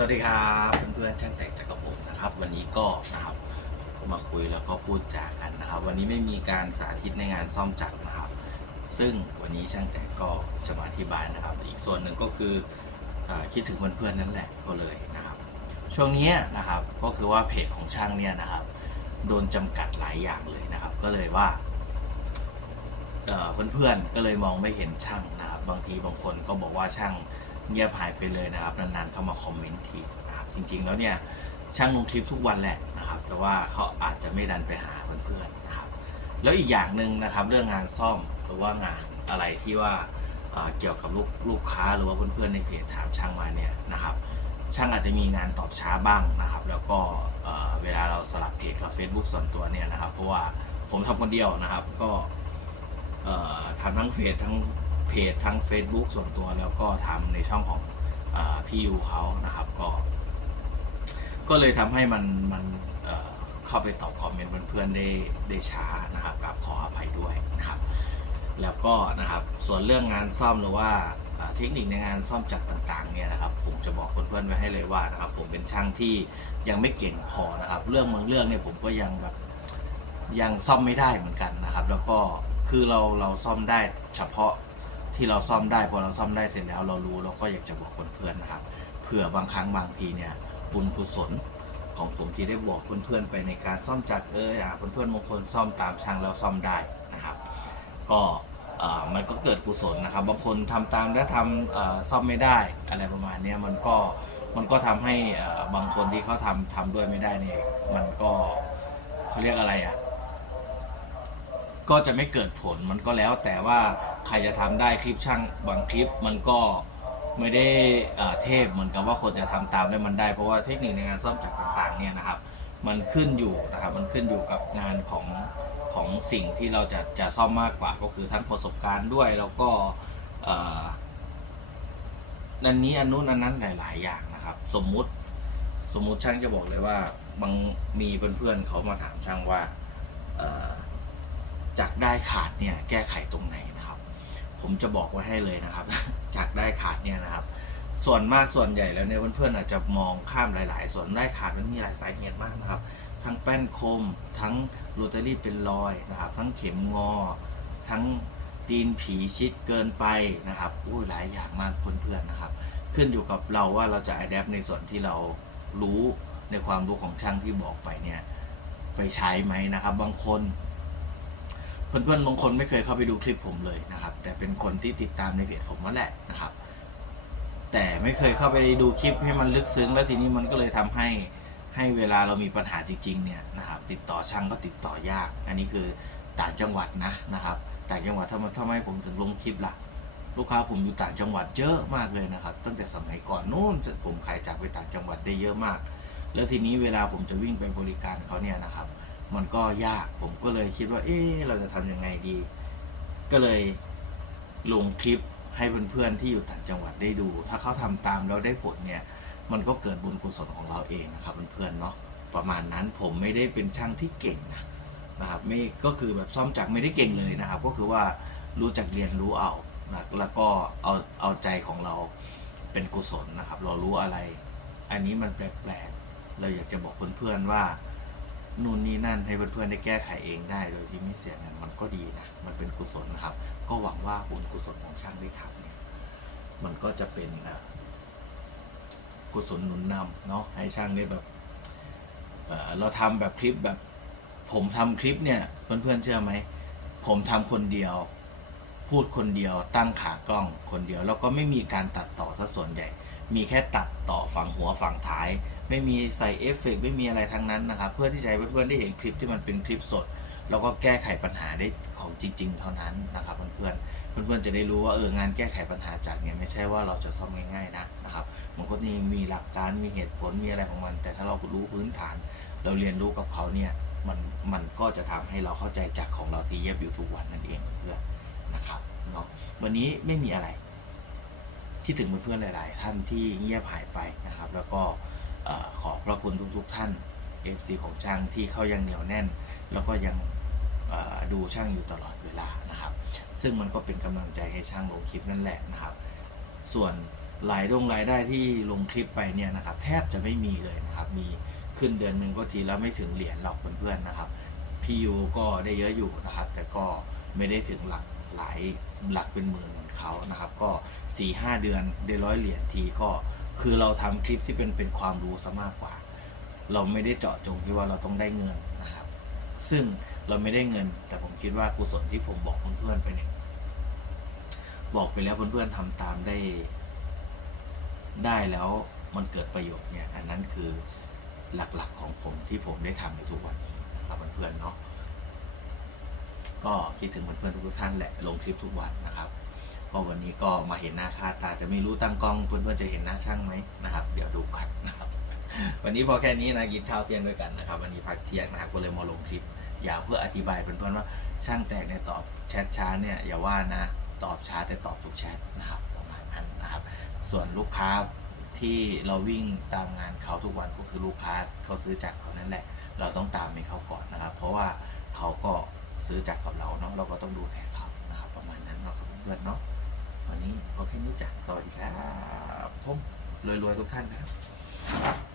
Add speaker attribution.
Speaker 1: สวัสดีครับเพื่อนๆช่างแต่งจักรพงศ์นะครับ วันนี้ก็นะครับก็มาคุยแล้วก็พูดจากันนะครับ วันนี้ไม่มีการสาธิตในงานซ่อมจักรนะครับ ซึ่งวันนี้ช่างแต่งก็จะมาอธิบายนะครับ อีกส่วนหนึ่งก็คืออคิดถึงเพื่อนๆนั่นแหละก็เลยนะครับ ช่วงนี้นะครับก็คือว่าเพจของช่างเนี่ยนะครับ โดนจำกัดหลายอย่างเลยนะครับ ก็เลยว่าเพื่อนๆก็เลยมองไม่เห็นช่างนะครับ บางทีบางคนก็บอกว่าช่าง เงียบหายไปเลยนะครับนานๆเข้ามาคอมเมนต์ทีนะครับจริงๆแล้วเนี่ยช่างลงคลิปทุกวันแหละนะครับแต่ว่าเขาอาจจะไม่ดันไปหาเพื่อนๆนะครับแล้วอีกอย่างหนึ่งนะครับเรื่องงานซ่อมหรือว่างานอะไรที่ว่าเกี่ยวกับลูกลูกค้าหรือว่าเพื่อนๆในเพจถามช่างมาเนี่ยนะครับช่างอาจจะมีงานตอบช้าบ้างนะครับ แล้วก็เเวลาเราสลับเพจกับ Facebook ส่วนตัวเนี่ยนะครับ เพราะว่าผมทำคนเดียวนะครับก็ทำทั้งเฟซทั้ง เพจทั้ง Facebook ส่วนตัวแล้วก็ทำในช่องของอพี่ยูเขานะครับก็ ก็เลยทำให้มันมันเเข้าไปตอบคอมเมนต์เพื่อนๆได้ได้ช้านะครับกับขออภัยด้วยนะครับแล้วก็นะครับส่วนเรื่องงานซ่อมหรือว่าอ่าเทคนิคในงานซ่อมจักรต่างๆเนี่ยนะครับผมจะบอกเพื่อนๆไว้ให้เลยว่านะครับผมเป็นช่างที่ยังไม่เก่งพอนะครับ เรื่องบางเรื่องเนี่ยผมก็ยังแบบยังซ่อมไม่ได้เหมือนกันนะครับ แล้วก็คือเราเราซ่อมได้เฉพาะ ที่เราซ่อมได้พอเราซ่อมได้เสร็จแล้วเรารู้เราก็อยากจะบอกเพื่อนๆนะครับเผื่อบางครั้งบางทีเนี่ยบุญกุศลของผมที่ได้บอกเพื่อนๆไปในการซ่อมจักรเอออะเพื่อนๆบางคนซ่อมตามช่างแล้วซ่อมได้นะครับ ก็มันก็เกิดกุศลนะครับบางคนทำตามแล้วทำซ่อมไม่ได้อะไรประมาณนี้มันก็มันก็ทำให้บางคนที่เขาทำทำด้วยไม่ได้เนี่ยมันก็เขาเรียกอะไรอะก็จะไม่เกิดผลมันก็แล้วแต่ว่า ใครจะทำได้คลิปช่างบางคลิปมันก็ไม่ได้เทพเหมือนกับว่าคนจะทำตามได้มันได้ เพราะว่าเทคนิคในงานซ่อมจักรต่างๆเนี่ยนะครับ มันขึ้นอยู่นะครับมันขึ้นอยู่กับงานของของสิ่งที่เราจะจะซ่อมมากกว่าก็คือทั้งประสบการณ์ด้วยแล้วก็นันนี้อันนู้นอันนั้นหลาย ๆ อย่างนะครับ สมมุติสมมุติช่างจะบอกเลยว่าบางมีเพื่อนๆเขามาถามช่างว่าจากได้ขาดเนี่ยแก้ไขตรงไหนนะครับ ผมจะบอกไว้ให้เลยนะครับ จากได้ขาดเนี่ยนะครับ ส่วนมากส่วนใหญ่แล้วเนี่ยเพื่อนๆอาจจะมองข้ามหลาย ๆ ส่วนได้ขาดมันมีหลายสาเหตุมากนะครับ ทั้งแป้นคม ทั้งโรตารี่เป็นรอยนะครับ ทั้งเข็มงอ ทั้งตีนผีชิดเกินไปนะครับอู้หลายอย่างมากเพื่อนๆนะครับ ขึ้นอยู่กับเราว่าเราจะอัดแอปในส่วนที่เรารู้ในความรู้ของช่างที่บอกไปเนี่ยไปใช้ไหมนะครับ บางคน เพื่อนๆบางคนไม่เคยเข้าไปดูคลิปผมเลยนะครับ แต่เป็นคนที่ติดตามในเพจผมนั่นแหละนะครับ แต่ไม่เคยเข้าไปดูคลิปให้มันลึกซึ้ง แล้วทีนี้มันก็เลยทำให้ให้เวลาเรามีปัญหาจริงๆเนี่ยนะครับติดต่อช่างก็ติดต่อยาก อันนี้คือต่างจังหวัดนะนะครับ ต่างจังหวัดทำไมทำไมผมถึงลงคลิปล่ะลูกค้าผมอยู่ต่างจังหวัดเยอะมากเลยนะครับ ตั้งแต่สมัยก่อนนู้นผมขายจากไปต่างจังหวัดได้เยอะมาก แล้วทีนี้เวลาผมจะวิ่งไปบริการเขาเนี่ยนะครับ มันก็ยากผมก็เลยคิดว่า เอ๊เราจะทำยังไงดี ก็เลยลงคลิปให้เพื่อนๆที่อยู่ต่างจังหวัดได้ดู ถ้าเขาทำตามแล้วได้ผลเนี่ย มันก็เกิดบุญกุศลของเราเองนะครับเพื่อนๆเนาะประมาณนั้นผมไม่ได้เป็นช่างที่เก่งนะนะครับไม่ก็คือแบบซ่อมจักรไม่ได้เก่งเลยนะครับ ก็คือว่ารู้จักเรียนรู้เอานะแล้วก็เอาเอาใจของเราเป็นกุศลนะครับ เรารู้อะไร อันนี้มันแปลกๆเราอยากจะบอกเพื่อนๆว่า นู่นนี่นั่นให้เพื่อนๆได้แก้ไขเองได้โดยที่ไม่เสียเงินมันก็ดีนะ มันเป็นกุศลนะครับ ก็หวังว่าบุญกุศลของช่างได้ทำเนี่ยมันก็จะเป็นกุศลหนุนนำเนาะให้ช่างได้แบบเเราทำแบบคลิปแบบผมทำคลิปเนี่ยเพื่อนๆเชื่อไหมผมทำคนเดียว พูดคนเดียวตั้งขากล้องคนเดียว แล้วก็ไม่มีการตัดต่อซะส่วนใหญ่ มีแค่ตัดต่อฝั่งหัวฝั่งท้าย ไม่มีใส่เอฟเฟกต์ไม่มีอะไรทั้งนั้นนะครับ เพื่อที่จะให้เพื่อนๆได้เห็นคลิปที่มันเป็นคลิปสด แล้วก็แก้ไขปัญหาได้ของจริง ๆ เท่านั้นนะครับเพื่อนๆเพื่อนๆจะได้รู้ว่าเอองานแก้ไขปัญหาจากเนี่ยไม่ใช่ว่าเราจะซ่อมง่ายๆนะนะครับมันก็นี่มีหลักการมีเหตุผลมีอะไรของมัน แต่ถ้าเรารู้พื้นฐาน เราเรียนรู้กับเขาเนี่ยมันมันก็จะทำให้เราเข้าใจจากของเราที่เย็บอยู่ทุกวันนั่นเองเพื่อน นะครับเนาะวันนี้ไม่มีอะไร ที่ถึงเพื่อนๆหลาย ๆ ท่านที่เงียบหายไปนะครับ แล้วก็ขอบพระคุณทุก ๆ ท่าน FC ของช่างที่เขายังเหนียวแน่น แล้วก็ยังดูช่างอยู่ตลอดเวลานะครับ ซึ่งมันก็เป็นกำลังใจให้ช่างลงคลิปนั่นแหละนะครับ ส่วนรายดงรายได้ที่ลงคลิปไปเนี่ยนะครับ แทบจะไม่มีเลยนะครับ มีขึ้นเดือนหนึ่งก็ทีและไม่ถึงเหรียญหรอกเพื่อนๆนะครับ พี่ยูก็ได้เยอะอยู่นะครับ แต่ก็ไม่ได้ถึงหลัก หลายหลักเป็นหมื่นเหมือนเขานะครับ ก็สี่ห้าเดือนได้ร้อยเหรียญทีก็คือเราทำคลิปที่เป็นเป็นความรู้ซะมากกว่า เราไม่ได้เจาะจงที่ว่าเราต้องได้เงินนะครับ ซึ่งเราไม่ได้เงิน แต่ผมคิดว่ากุศลที่ผมบอกเพื่อนๆไปเนี่ยบอกไปแล้วเพื่อนๆทำตามได้ ได้แล้วมันเกิดประโยชน์เนี่ย อันนั้นคือหลักๆของผมที่ผมได้ทำในทุกวันนี้นะครับเพื่อนๆเนาะ ก็คิดถึงเพื่อนๆทุกท่านแหละลงคลิปทุกวันนะครับก็วันนี้ก็มาเห็นหน้าค่าตาจะไม่รู้ตั้งกล้องเพื่อนๆจะเห็นหน้าช่างไหมนะครับ เดี๋ยวดูกันนะครับ วันนี้พอแค่นี้นะกินข้าวเที่ยงด้วยกันนะครับ วันนี้พักเที่ยงนะครับก็เลยมาลงคลิปอยากเพื่ออธิบายเพื่อนๆว่าช่างแตกเนี่ยตอบแชทช้าเนี่ยอย่าว่านะตอบช้าแต่ตอบทุกแชทนะครับประมาณนั้นนะครับ ส่วนลูกค้าที่เราวิ่งตามงานเขาทุกวันก็คือลูกค้าเขาซื้อจากเขานั่นแหละ เราต้องตามให้เขาก่อนนะครับ เพราะว่าเขาก็ ซื้อจากกับเราเนาะเราก็ต้องดูแลเขานะครับประมาณนั้นเนาะครับเพื่อนเนาะวันนี้โอเคนี้จ้ะสวัสดีครับผมรวยๆทุกท่านนะครับ